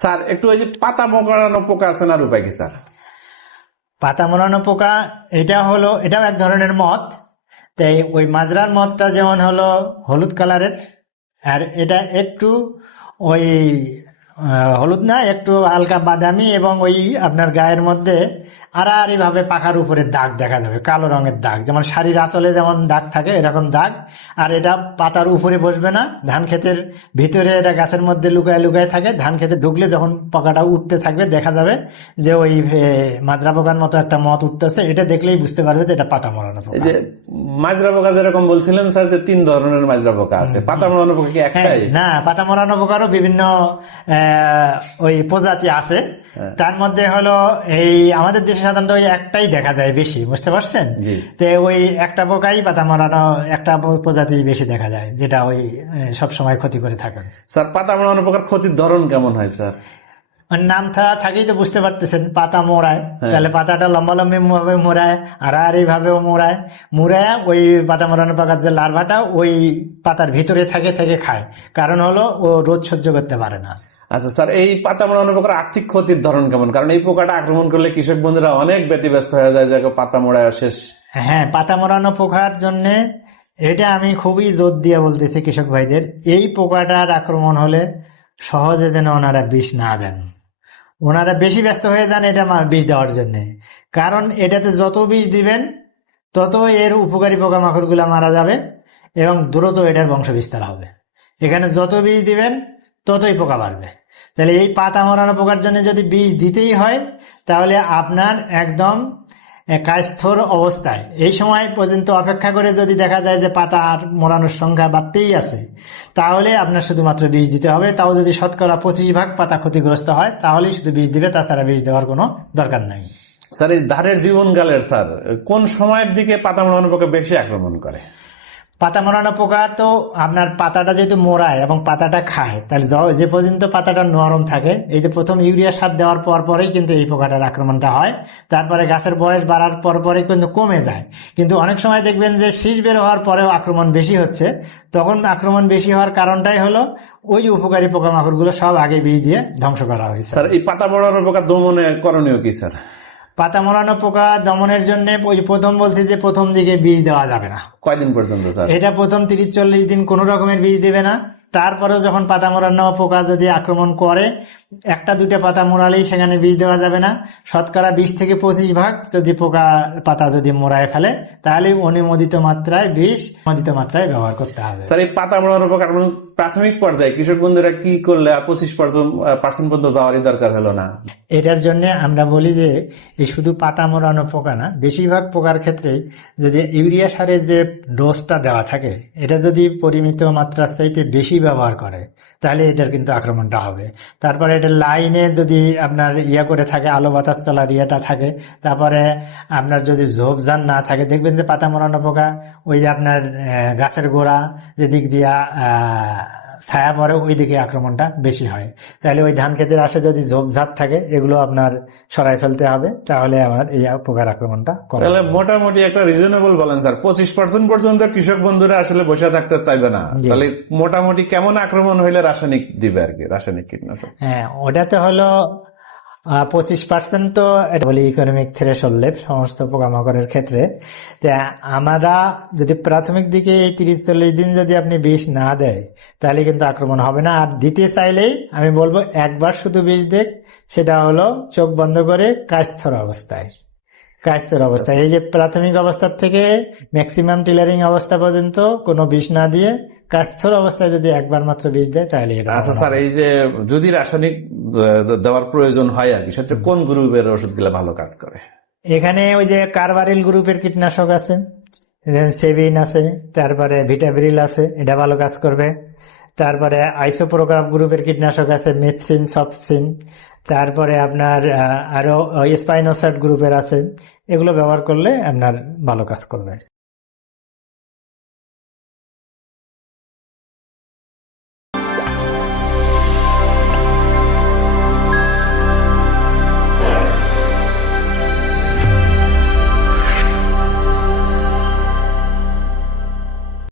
Sir, একটু ওই যে পাতা মোকানো পোকা আছে না উপায় কি, স্যার? পাতা মোড়ানো পোকা, এটা হলো, এটাও এক ধরনের মদ। তাই ওই মাজরার মদটা যেমন হলো হলুদ কালারের, আর এটা একটু ওই হলুদ না একটু হালকা বাদামি এবং ওই আপনার গায়ের মধ্যে আড়াআড়ি ভাবে পাখার উপরে দাগ দেখা যাবে কালো রঙের দাগ। যেমন শাড়ির আসলে যেমন দাগ থাকে এরকম দাগ। আর এটা পাতার উপরে বসবে না ধান ক্ষেতের ভিতরে এটা গাছের মধ্যে লুকায় লুকায় থাকে। ধান খেতে ঢুকলে যখন পোকাটা উঠতে থাকবে দেখা যাবে যে ওই মাজরা পোকার মতো একটা মত উঠতেছে। এটা দেখলেই বুঝতে পারবে যে এটা পাতা মরানো এই পোকা যে মাজরা পোকা যেরকম বলছিলেন স্যার যে তিন ধরনের মাজরা পোকা আছে। পাতা মরানো পোকা কি হ্যাঁ, একটাই? না পাতা মরানো পোকারও বিভিন্ন ওই প্রজাতি আছে। হ্যাঁ। তার মধ্যে হলো এই আমাদের দেশে সাধারণত ওই একটাই দেখা যায় বেশি বুঝতে পারছেন? তো ওই একটা পোকাই পাতা মরানো একটা প্রজাতি বেশি দেখা যায় যেটা ওই সব সময় ক্ষতি করে থাকে। স্যার পাতা মোড়ানো পোকার ক্ষতির ধরন কেমন হয় স্যার? নাম থাকেই তো বুঝতে পারতেছেন পাতা মোড়ায় হ্যাঁ। তাহলে পাতাটা লম্বা লম্বি ভাবে মোড়ায় আড়াআড়ি ভাবেও মোড়ায় মোড়ায় ওই পাতা মোড়ানো পাকার যে লার্ভাটা ওই পাতার ভিতরে থাকে থেকে খায়। কারণ হলো ও রোদ সহ্য করতে পারে না। আচ্ছা স্যার, এই পাতা মোড়ানো পোকার আর্থিক ক্ষতির ধরন কেমন? কারণ এই পোকাটা আক্রমণ করলে কৃষক বন্ধুরা অনেক ব্যতিব্যস্ত হয়ে যায় যে পাতা মোড়ায় শেষ। হ্যাঁ পাতা মোড়ানো পোকার জন্য এটা আমি খুবই জোর দিয়ে বলতেছি কৃষক ভাইদের, এই পোকাটার আক্রমণ হলে সহজে যেন ওনারা বিষ না দেন। ওনারা বেশি ব্যস্ত হয়ে যান এটা বিষ দেওয়ার জন্য। কারণ এটাতে যত বিষ দিবেন তত এর উপকারী পোকামাকড়গুলো মারা যাবে এবং দ্রুত এটার বংশ বিস্তার হবে। এখানে যত বীজ দিবেন ততই পোকা বাড়বে। তাহলে এই পাতা মরানো পোকার জন্য যদি বিষ দিতেই হয়, তাহলে আপনার একদম কায়স্থর অবস্থায়। এই সময় পর্যন্ত অপেক্ষা করে যদি দেখা যায় যে পাতা আর মোড়ানোর সংখ্যা বাড়তেই আছে, তাহলে আপনার শুধুমাত্র বিষ দিতে হবে। তাও যদি শতকরা পঁচিশ ভাগ পাতা ক্ষতিগ্রস্ত হয়, তাহলেই শুধু বিষ দিবে, তাছাড়া বীজ দেওয়ার কোনো দরকার নাই। স্যার, এই ধানের জীবনকালের স্যার, কোন সময়ের দিকে পাতা মোড়ানো পোকা বেশি আক্রমণ করে? পাতা মোড়ানো পোকা তো আপনার পাতাটা যেহেতু মোড়ায় এবং পাতাটা খায়, তাহলে যে পর্যন্ত পাতাটা নরম থাকে, এই যে প্রথম ইউরিয়া সার দেওয়ার পর পরেই কিন্তু এই পোকাটার আক্রমণটা হয়। তারপরে গাছের বয়স বাড়ার পর পরে কিন্তু কমে যায়। কিন্তু অনেক সময় দেখবেন যে শীষ বের হওয়ার পরেও আক্রমণ বেশি হচ্ছে। তখন আক্রমণ বেশি হওয়ার কারণটাই হলো ওই উপকারী পোকামাকড়গুলো সব আগে বীজ দিয়ে ধ্বংস করা হয়েছে। স্যার, এই পাতা মোড়ানো পোকা দমনে করণীয় কি, স্যার? পাতা মোড়ানো পোকা দমনের জন্য প্রথম বলছে যে প্রথম দিকে বীজ দেওয়া যাবে না। কয়দিন পর্যন্ত স্যার? এটা প্রথম তিরিশ চল্লিশ দিন কোনো রকমের বীজ দেবে না। তারপরেও যখন পাতা মোড়ানো পোকা যদি আক্রমণ করে একটা দুটা পাতা মোড়ালেই সেখানে বীজ দেওয়া যাবে না। শতকরা বিশ থেকে পঁচিশ ভাগ যদি পোকা পাতা যদি মোড়ায় ফেলে তাহলে অনুমোদিত মাত্রায় বিষ অনুমোদিত মাত্রায় ব্যবহার করতে হবে। স্যার এই পাতা মোড়ানো পোকা প্রাথমিক পর্যায়ে কৃষক বন্ধুরা কি করলে পঁচিশ পার্সেন্ট পর্যন্ত যাওয়ারই দরকার হলো না? এটার জন্য আমরা বলি যে, এই শুধু পাতা মোড়ানো পোকা না, বেশিরভাগ পোকার ক্ষেত্রেই যদি ইউরিয়া সারের যে ডোজটা দেওয়া থাকে, এটা যদি পরিমিত মাত্রার চাইতে বেশি ব্যবহার করে, তাহলে এটার কিন্তু আক্রমণটা হবে। তারপরে এটা লাইনে যদি আপনার ইয়া করে থাকে, আলো বাতাস চলার ইয়েটা থাকে, তারপরে আপনার যদি ঝোপঝান না থাকে, দেখবেন যে পাতা মোড়ানো পোকা, ওই যে আপনার গাছের গোড়া, যে দিক দিয়া ছায়া পরে ওই দিকে আক্রমণটা বেশি হয়। তাহলে ওই ধান ক্ষেতের আসে যদি ঝোপঝাপ থাকে এগুলো আপনার সরাই ফেলতে হবে তাহলে আমার এই পোকার আক্রমণটা তাহলে মোটামুটি একটা রিজনেবল বলেন স্যার পঁচিশ পার্সেন্ট পর্যন্ত কৃষক বন্ধুরা আসলে বসে থাকতে চাইবে না। তাহলে মোটামুটি কেমন আক্রমণ হইলে রাসায়নিক দিবে আর কি রাসায়নিক কীটনাশক? হ্যাঁ ওটাতে হলো পঁচিশ পার্সেন্ট তো এটা বলি ইকোনমিক থ্রেশহোল্ড সমস্ত পোকামাকড়ের ক্ষেত্রে। আমরা যদি প্রাথমিক দিকে এই তিরিশ চল্লিশ দিন যদি আপনি বিষ না দেয়, তাহলে কিন্তু আক্রমণ হবে না। আর দিতে চাইলেই আমি বলব একবার শুধু বিষ দেখ, সেটা হলো চোখ বন্ধ করে কাজথর অবস্থায়। কাজথর অবস্থায়। এই যে প্রাথমিক অবস্থার থেকে ম্যাক্সিমাম টিলারিং অবস্থা পর্যন্ত কোনো বিষ না দিয়ে কাজথর অবস্থায় যদি একবার মাত্র বিষ দেয় তাহলে এটা আচ্ছা স্যার এই যে যদি রাসায়নিক দেওয়ার প্রয়োজন হয় আর কি সেটা কোন গ্রুপের ওষুধগুলা ভালো কাজ করে? এখানে ওই যে কারবারিল গ্রুপের কীটনাশক আছে সেভিন আছে তারপরে ভিটাব্রিল আছে এটা ভালো কাজ করবে। তারপরে আইসোপ্রোগ্রাম গ্রুপের কীটনাশক আছে মেপসিন সফসিন তারপরে আপনার আরও স্পাইনোসাইড গ্রুপের আছে এগুলো ব্যবহার করলে আপনার ভালো কাজ করবে।